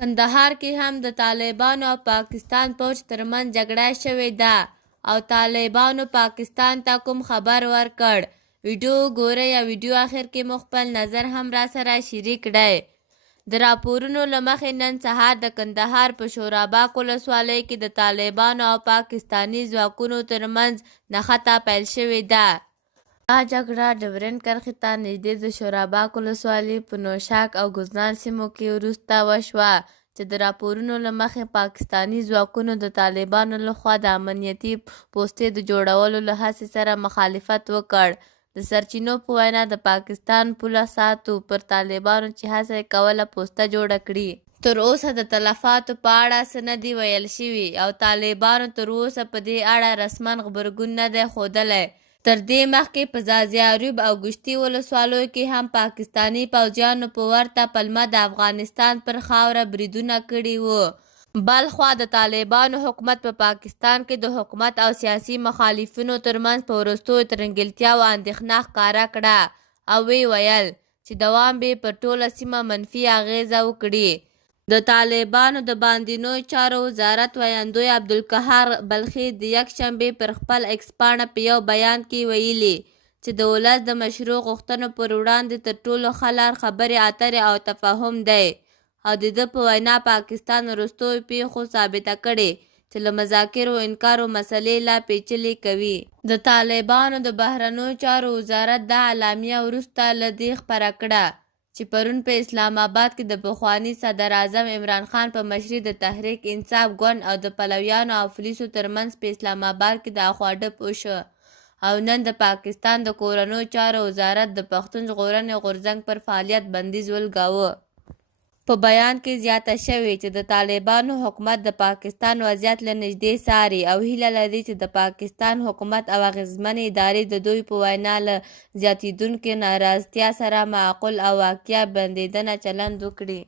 کندهار کې هم د طالبانو او پاکستان پوځ ترمنځ جګړه شوې ده او طالبانو پاکستان ته کوم خبر ورکړ. ویډیو ګورئ او ویډیو آخر کې مو خپل نظر هم را سره شریک کړئ. د راپورونو له مخې نن سهار د کندهار په شوراباک ولسوالۍ کې د طالبانو او پاکستاني ځواکونو ترمنځ نښته پیل شوې ده. دا جګړه ډیورنډ کرښې ته نږدې د شوراباک ولسوالۍ په نوشاک او ګزنان سیمو کې وروسته وشوه چې د راپورونو له مخې پاکستاني ځواکونو د طالبانو لخوا د امنیتي پوستې د جوړولو له هڅې سره مخالفت وکړ. د سرچینو په وینا د پاکستان پوله ساتو پر طالبانو چې هڅه یې کوله پوسته جوړه کړي. تر اوسه د تلفاتو په اړه څه نه دي ویل شوي او طالبانو تر اوسه په دې اړه رسما غبرګون نه دی ښودلی. تر دې مخکې په ځاځي او ګشتي ولسوالیو کې هم پاکستاني پوځیانو په ورته پلمه د افغانستان پر خاوره بریدونه کړي وو. بل خوا د طالبانو حکومت په پاکستان کې د حکومت او سیاسي مخالفینو ترمنځ په وروستیو ترنګلتیاو اندېښنه ښکاره کړه او ویې ویل چې دوام به پر ټوله سیمه منفي اغیزه وکړي. د طالبانو د باندینوي چارو وزارت ویاندوی عبدالقهار بلخي د یکشنبې پر خپل ایکس پاڼه په یو بیان کې ویلي چې د ولس د مشروع غوښتنو پر وړاندې تر ټولو ښه لار خبرې اترې او تفاهم دی او د ده په وینا پاکستان وروستیو پیښو ثابته کړې چې له مذاکرو انکار مسلې لا پیچلې کوي. د طالبانو د بهرنیو چارو وزارت دا اعلامیه وروسته له دې خپره کړه چې پرون په اسلام آباد کې د پخواني صدر اعظم عمران خان په مشرۍ د تحریک انصاف ګوند او د پلویانو او پولیسو ترمنځ په اسلام آباد کې د اخواډپ وشو او نن د پاکستان د کورنیو چارو وزارت د پښتون ژغورنې غورځنګ پر فعالیت بندیز ولګاوه. په بیان کې زیاته شوې چې د طالبانو حکومت د پاکستان وضعیت له نږدې څاري او هیله لري چې د پاکستان حکومت او اغیزمنې ادارې د دوی په وینا له زیاتېدونکې نارضایتیا سره معقول او واقعه بندېدنه چلند وکړي.